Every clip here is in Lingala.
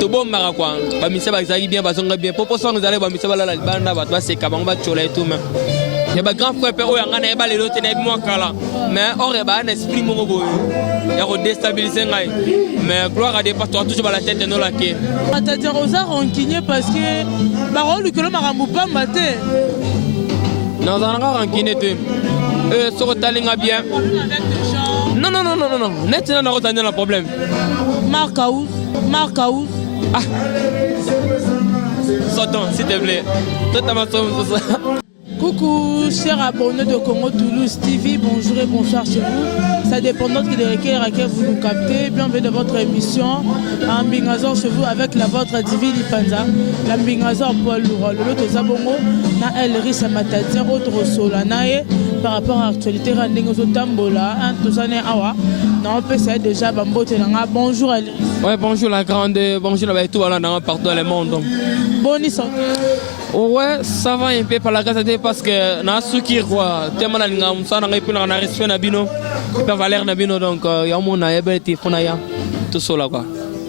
to bon mara quoi ba mise ba zaki bien ba zonga bien popo song zale ba mise ba la banda ba to se kabang ba chola et tout même et ba grand frère pe o yanga na ba le lote na bi mo kala mais ore ba un esprit mo boy ya ko déstabiliser ngai mais gloire à des pasteurs toujours la tête no la ke Matadi Rosa rancunier parce que ba rôle que le marambu pas maté non ça n'a rancunier te sur talinga bien non net na ko tanya le problème Marcaus ah Satan s'il te plaît totalement ça. Coucou, chers abonnés de Congo Toulouse TV, bonjour et bonsoir chez vous. Ça dépendant qui est à laquelle vous nous captez. Bienvenue dans votre émission Ambingazor chez vous avec la vôtre Divine Ipanza. L'Ambingazor Paul Loura, le lot aux abonnés, na Elris Matadi, autre Solanae, par rapport à l'actualité, Randingozo Tambola, tous années awa. Non, on peut essayer déjà Bambo Telanga. Bonjour Elris. Ouais, bonjour la grande, bonjour la tout voilà, partout dans le monde. Bonne santé. Ouais, ça va un peu par la grâce de parce que na suki quoi, tellement na ngam ça na ngai na respect na bino, et pas valeur na bino donc ya mon na yebeti fona ya tout cela quoi.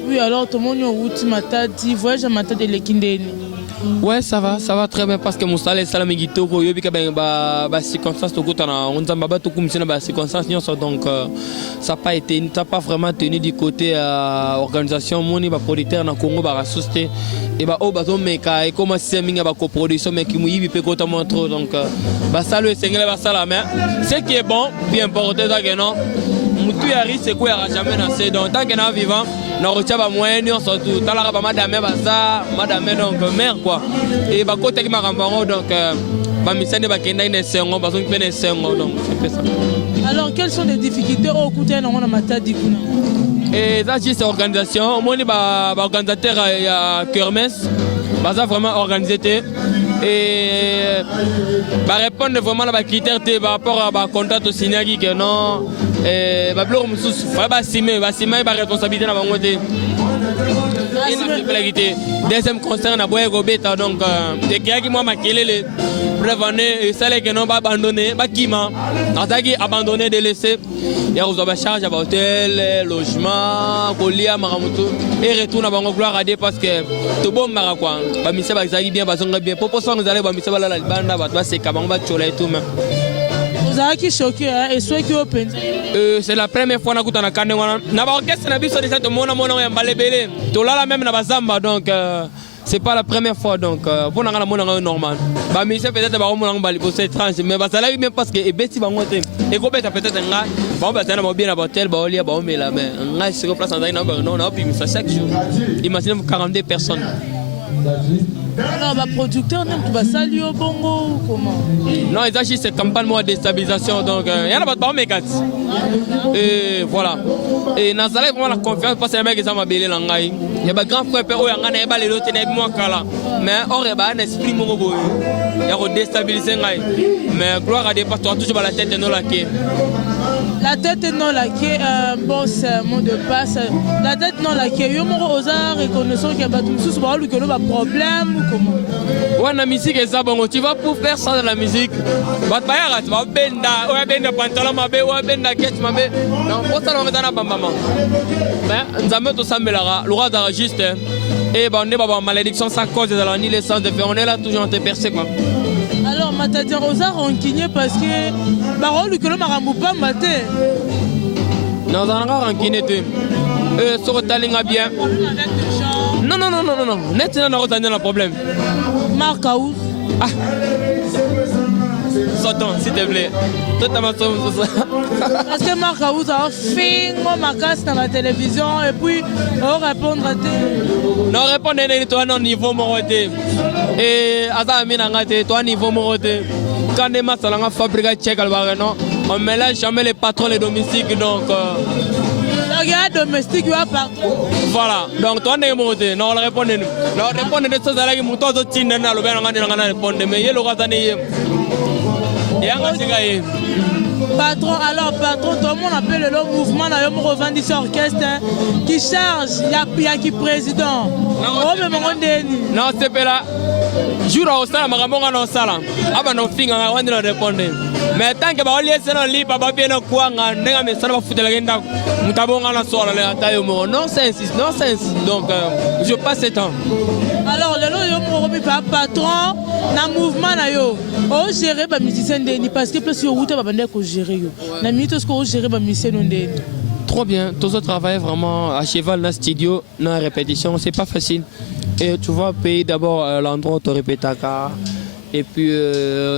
Oui, alors tout le monde est Matadi, voyage à Matadi de l'Ekindeni. Ouais, ça va très bien parce que mon salaire salam ngito ko yobi ka ba circonstance to kutana on zamba ba to kumsina ba circonstance nyonso donc ça pas vraiment tenu du côté organisation moni ba producteur na Congo ba rasusté et ba o ba zo meka et comment c'est minga ba coproduction mais qui muibi pe kota montre donc ba salo et sengele ba sala mais ce qui est bon bien importé ça que non mutu ya risque ko ya jamais na c'est donc tant que na vivant na retia ba moyen surtout talaka ba madame baza madame donc mère quoi et ba côté qui m'a rambango donc ba misane ba kenda ine sengo ba zon pene sengo donc c'est ça. Alors quelles sont les difficultés au côté na Matadi kuna? Et ça c'est organisation moni ba organisateur ya kermesse baza vraiment organisé et ba répondre vraiment à ba critères par rapport à ba contrat to signé que non et ba blog mususu ba simer ba responsabilité na bango te. Deuxième concert na boye gobeta donc et qui moi makelele prévenir et celle qui non pas abandonné ba kima ataki abandonné de laisser il y a aux charge à hôtel logement colia maramuto et retourne à bango gloire à Dieu parce que tout bon mara quoi ba mise ba zaki bien ba zonga bien popo song zale ba mise ba la banda ba se kabang ba chola et tout même vous avez choqué et soit qui open c'est la première fois na kutana kande wana na ba orchestre na biso déjà to mona ya mbalebele to lala même na bazamba donc c'est pas la première fois donc pour na mona normal ba mise peut-être ba mona mbali pour c'est étrange mais ba sala même parce que e beti ba ngote e ko beta peut-être nga ba tana ba bien na hotel ba olia ba omela mais nga c'est ko place en na non na puis ça chaque jour imaginez 42 personnes. Alors, bah, producteur, tu vas saluer au bongo ou comment? Non, il s'agit de cette campagne de déstabilisation. Donc, il y en a pas de mécats. Et voilà. Et dans la vraiment la confiance, parce que les mecs, ils ont mabélé l'angaï. Il y a des grands frères, il y a des gens qui ont mais il y a un esprit qui il y a déstabilisé. Mais gloire à des pasteurs, toujours la tête de la quai. La tête non la quai, bon, c'est un mot de passe. La tête non la quai, il y a un reconnaissant qu'il y a un problème ou comment? Ouais, la musique est ça, bon, tu vas pour faire ça dans la musique. Tu vas benda pantalon, tu vas benda quête, non, pour ça, on va dans la bambama. Mais nous avons tout ça, mais là, le roi d'argiste, et on est pas malédiction, ça cause de la naissance de faire, on est là toujours en te percer quoi. Alors, Matadi Rosa rancunier parce que parole que le marambu pas maté. Non, ça n'a rancunier te. Sur talinga bien. Non, net na ko tanya le problème. Marcaus. Ah. Satan, s'il te plaît. Totalement ça. Parce que Marcaus a fait ma casse dans la télévision et puis on répondre à tes. Non, répondre à toi non niveau moroté. Et asa mina ngate toi niveau moroté. Quand des masalanga fabriquer check non, on mélange jamais les patrons les domestiques donc regarde domestique va partout. Voilà. Donc toi n'est moroté. Non, répondre nous. Non, répondre de ça là qui muto zo tinda na lobena ngana répondre mais yelo kazane yé. Patron, alors patron, tout le monde appelle le mouvement là, le revendicateur orchestre qui charge, il y a qui président. Non, c'est pas là. Jour au salon, maramon en salon. Ah ben non, finger, on va répondre. Mais tant que bah on laisse non libre, bah bien quoi, on n'a pas foutu la gueule. Nonsense, nonsense. Donc, je passe ce temps. Alors, le nom de patron, dans le mouvement, on gère les musiciens parce que parce que vous avez gérer. La minute où on gère les musiciens. Trop bien, tout ce travail vraiment à cheval dans le studio, dans la répétition, c'est pas facile. Et tu vois, payer d'abord l'endroit où tu répètes et puis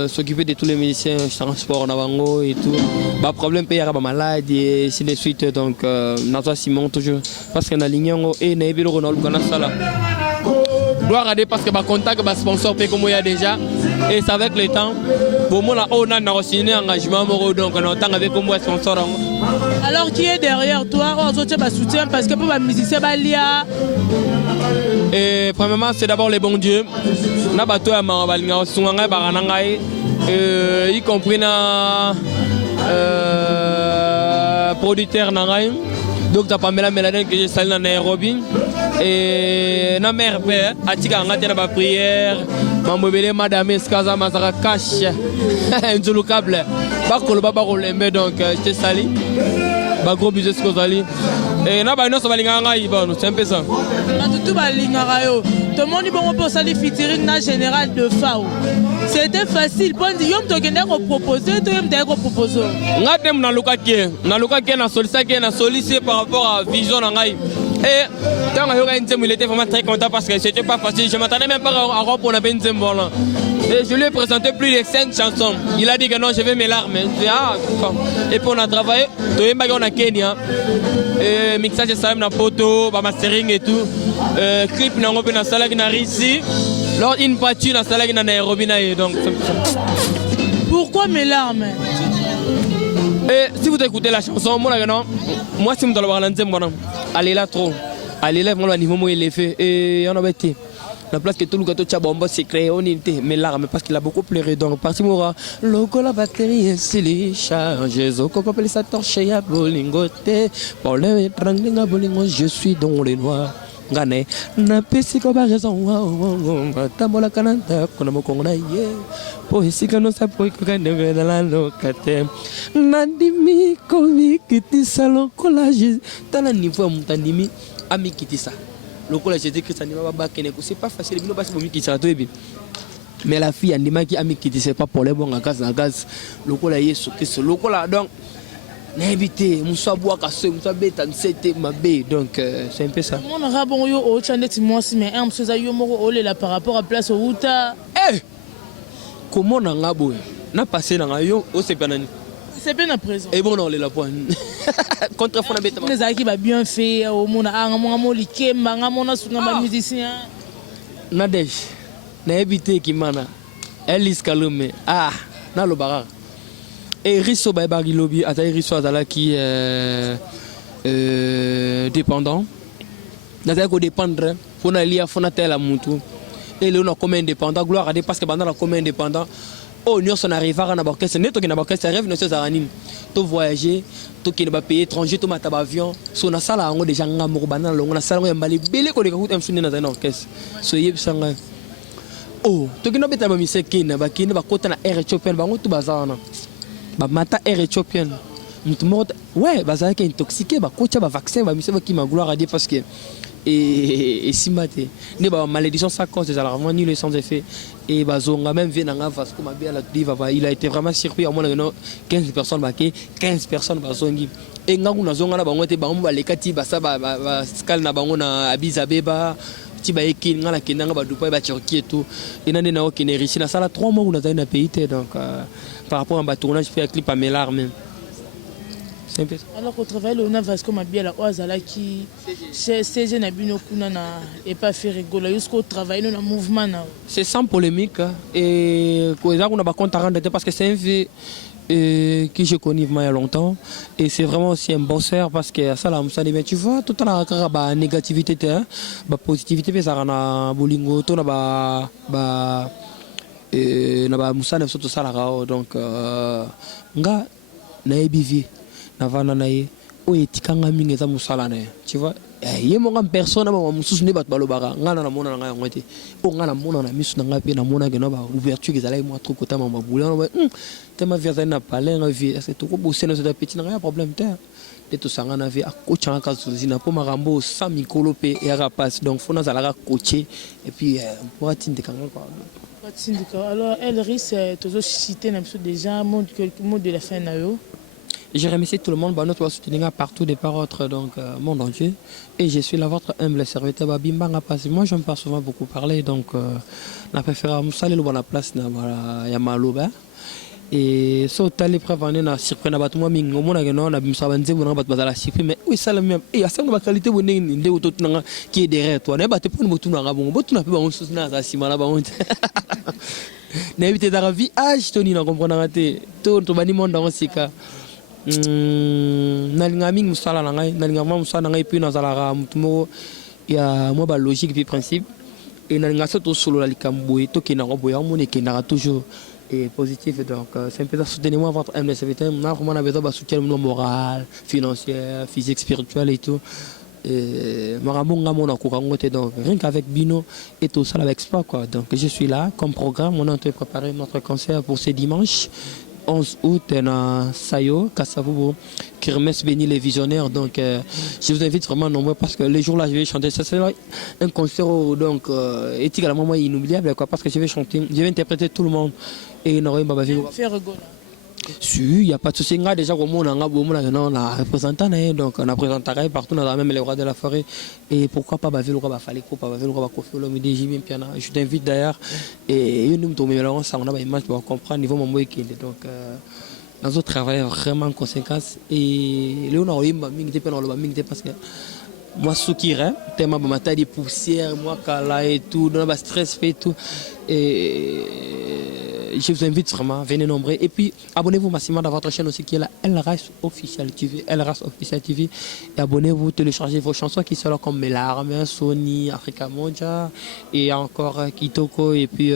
s'occuper de tous les musiciens, transport, navango et tout. Bah, problème, payer à malade et ainsi de suite. Donc, Nazo Simon toujours. Parce qu'on a ligné et on a eu le Ronald Ganasala. Doit regarder parce que ma contact, ma sponsor, paye comme il y a déjà. Et c'est avec le temps. Pour moi, on a signé un engagement, donc on entend avec moi sponsor. Alors, qui est derrière toi? On a soutien parce que pour les musiciens, et premièrement, c'est d'abord les bons dieux. On a battu à Marabalinga, y compris na producteur Nangaï. Donc, tu as pas mis la mélodie que j'ai salé dans Nairobi. Et na mère, Atika, on a fait la prière. Mamobele, madame, Eskaza, Mazara, Cash, un zulu câble. Bakolo, Babarolembe, donc, je sali. Bagro, bisous, Kozali. Et na ba no so balinga ngai bon c'est un peu ça. Tout balinga yo. Tout le monde bon pour ça les featuring na général de Fao. C'était facile pour dire yom to kende ko proposer to yom ko proposer. Ngatem na luka ke na sollicité par rapport à vision na ngai. Et quand il était vraiment très content parce que c'était pas facile. Je m'attendais même pas à voir pour la Benzem. Et je lui ai présenté plus de 5 chansons. Il a dit que non, je vais mes larmes. Et puis on a travaillé. On a Kenya. Mixage de Salam na poto, mastering et tout. Clip na ngope na sala na Rissi. Lors une partie na sala na Nairobi na donc. Pourquoi mes larmes? Et si vous écoutez la chanson, moi si vous dois voir l'anzem, allez là trop. Allez là, mon niveau moi il est fait et on a bêté. La place que tout le gâteau Tchabomba s'est créé, on était mes larmes parce qu'il a beaucoup pleuré. Donc, parti Moura, logo la batterie est si chargée. Zoko appelle sa torche à bolingote. Pour le trangling à bolingo, je suis dans les noirs. Gane, na pesi ko ba raison. Tamola kananta, konamo kongona ye. Po esika no sa po ko kane dans la locate. Nandimi ko mikiti salon collage. Tala niveau mutandimi ami kitisa. Lokola j'ai dit que ça n'est pas c'est pas facile bino basi bomi kitisa to ebi mais la fille andima ki ami kitisa pas pour les bons à gaz lokola yesu que lokola donc n'habité musa boa ka se musa beta c'était ma bé donc c'est un peu ça mon rabon yo o chande ti moi mais un monsieur za yo moko o la par rapport à place au Ruta comment na ngabo na passé na yo o se penani c'est bien à présent. Et bon, on est là pour contre fond bêtement. Les amis va bien fait au monde a mon liké manga mon sunga musicien. Nadej. Na habité qui mana. Elis Kalume. Na lo bara. Et Risso ba bagi lobby ata Risso azala qui dépendant. Na za ko dépendre faut na lia faut na tela mutu. Et le on comme indépendant gloire à Dieu parce que pendant la comme indépendant oh, nous sommes arrivés à l'orchestre, nous sommes l'orchestre, rêve, nous sommes arrivés à voyager, nous sommes pays étranger, nous sommes avion, nous sommes salle, nous déjà nous sommes salle, nous sommes allés belé quand nous sommes dans un orchestre. Soyez bien. Oh, nous sommes allés à Missekine, nous sommes allés à air éthiopienne, nous sommes allés à mata air éthiopienne. Ouais, nous sommes intoxiqués, nous sommes allés vaccin, nous sommes allés à gloire à Dieu parce que et si maté ne ba malédiction ça cause des alarmes ni les sans effet et bazonga même vient en avance comme bien la diva il a été vraiment surpris à moins 15 personnes baké 15 personnes bazongi et nga kuna zonga na bango te bango ba lekati ba sa ba skal na bango na Addis Abeba ti ba ekin nga la kinanga ba Dubai ba Turquie et tout et nane na okine riche na sala 3 mois on a dans un pays donc par rapport à un tournage je fais un clip à mes larmes. Alors qu'au travail, on a Vasco Mabiala Oazala qui c'est jeune abino kunana et pas fait rigoler jusqu'au travail nous le mouvement. C'est sans polémique et on a pas compte à rendre parce que c'est un vieux que je connais il y a longtemps et c'est vraiment aussi un bosseur parce que ça là mais tu vois tout le temps la négativité la positivité ça na bolingo to na ba na ba musana surtout ça là donc nga na ebivi navana naye oyetikanga mingi eza musala naye tu vois ye mo ngam personne ba mususu ne bat balobaka ngana na mona nga ngote o ngana mona na misu nga pe na mona ke no ba ouverture ke zala moi trop kota mama boulon ba tema via na parler nga vie c'est tout bosser na petit na problème terre de tout ça na vie a coachanga ka zuzina po marambo sa mikolo pe ya rapace donc faut na zala coacher et puis pour atteindre kanga quoi. Alors elle risque toujours citer déjà mot de la fin na yo. Je remercie tout le monde, notre soutenir partout des par autres, donc monde entier. Et je suis là votre humble serviteur Babimbanga parce moi j'aime pas souvent beaucoup parler, donc la préférence saluer le bon place na Yamaloba. Et so tali prévenir na surprendre bat moi mingo mona que non na bimsa banze mona bat bazala surprise mais oui ça la même et ça ma qualité bonne ndé auto tunanga qui est derrière toi ne batte pour botu na bon botu na pe ba on sosina za simana ba on na éviter da vie âge toni na comprendre raté to bani monde en sika nalinga mingi musala na ngai nalinga mwa musala na ngai puis nazalaka mutu moko ya mwa ba logique puis principe et nalinga so to solo la likambo to ke na go boya mo ne ke na toujours et positif donc c'est un peu soutenir moi votre MSVT on a vraiment besoin de soutien moral financier physique spirituel et tout et maramonga mona ko kangote donc rien qu'avec Bino et tout ça avec exploit quoi donc je suis là comme programme on est en train de préparer notre concert pour ce dimanche 11 août na Sayo Kasavubo qui remercie béni les visionnaires donc je vous invite vraiment nombreux parce que les jours là je vais chanter ça c'est un concert donc éthiquement inoubliable quoi parce que je vais chanter je vais interpréter tout le monde et non baba faire rigoler. Si, il n'y a pas de souci. Déjà, comme on a représentant, donc on a présenté partout, on a même les rois de la forêt. Et pourquoi pas Bavé le roi Fallait pas Bavé le roi Kofi le Midéji Piana. Je t'invite d'ailleurs. Et nous sommes là, on a une image pour comprendre niveau mon qui est donc nous travaillons vraiment en conséquence. Et là, on a eu une parce que moi, ce qui est, tellement de matériel de poussière, moi, kala et tout, dans le stress et tout. Et je vous invite vraiment, venez nombreux. Et puis, abonnez-vous massivement dans votre chaîne aussi qui est la LRAS Official TV. LRAS Official TV. Et abonnez-vous, téléchargez vos chansons qui sont là comme Melarme, Sony, Africa Monja, et encore Kitoko et puis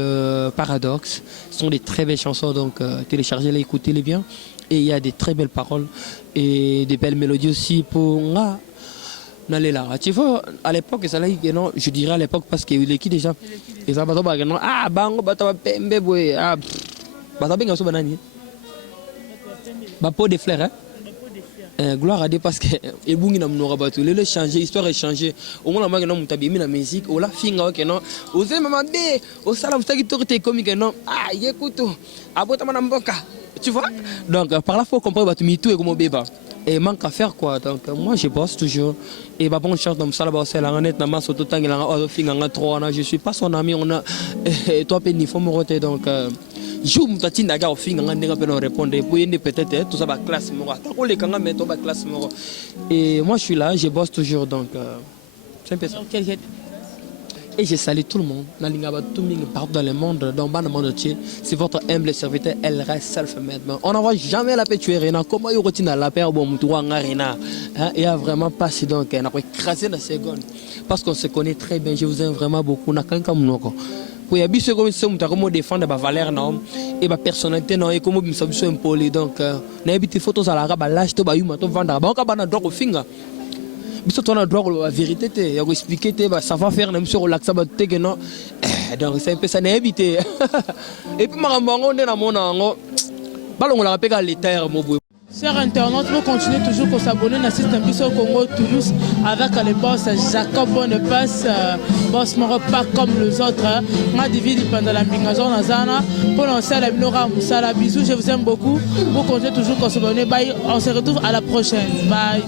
Paradox. Ce sont des très belles chansons, donc téléchargez-les, écoutez-les bien. Et il y a des très belles paroles et des belles mélodies aussi pour moi. Tu vois, à l'époque, je dirais à l'époque parce qu'il y a qui déjà. Et ça va ah, bango, bata pembe, boy, ah, bata benga so banani. Bapo des fleurs, hein. Gloire à Dieu parce que et bungi na mnora batu, le changer, histoire est changée. Au moins la maga na mutabi na musique, o la finga ok non. O ze mama be, o sala mutaki torte comique non. Ah, yekuto. Abota mana mboka. Tu vois? Donc par là faut comprendre batu mitou et comme beba. Et manque à faire quoi donc moi je bosse toujours et bah bon chance dans ça là-bas c'est la honnête na masse tout temps il a finga 3 je suis pas son ami on a toi pe ni faut me roter donc joue mutati ndaga finga ndenga pe no répondre pour yende peut-être tout ça ba classe mo ta ko le kanga mais to ba classe mo et moi je suis là je bosse toujours donc c'est un peu ça. Et je salue tout le monde, partout dans le monde, dans le monde entier. C'est votre humble serviteur, elle reste self-made. On n'envoie jamais la paix tuer Réna. Comment il retient la paix au bon moutoua Réna? Il a vraiment passé donc, on a écrasé la seconde. Parce qu'on se connaît très bien, je vous aime vraiment beaucoup. On a quelqu'un comme nous. Pour y habiter comme ça, on défendre ma valeur et ma personnalité et comment me suis impoli. Donc, on a habité photos à la rabat, lâche, tu vas y vendre. On a droit au finger. Biso tona droit la vérité te ya ko expliquer te ba ça va faire même sur relaxa ba te que non donc c'est un peu ça n'est évité et puis makambo ngo ndena mona ngo balongola pe ka l'état mo boy. Chers internautes, nous continuons toujours à s'abonner à système Biso Congo Toulouse avec le boss Jacob Boniface, boss moro pas comme les autres. Ma divise pendant la mingazon Nazana pour lancer la Minora Moussala. Bisous, je vous aime beaucoup. Vous continuez toujours à s'abonner. Bye, on se retrouve à la prochaine. Bye.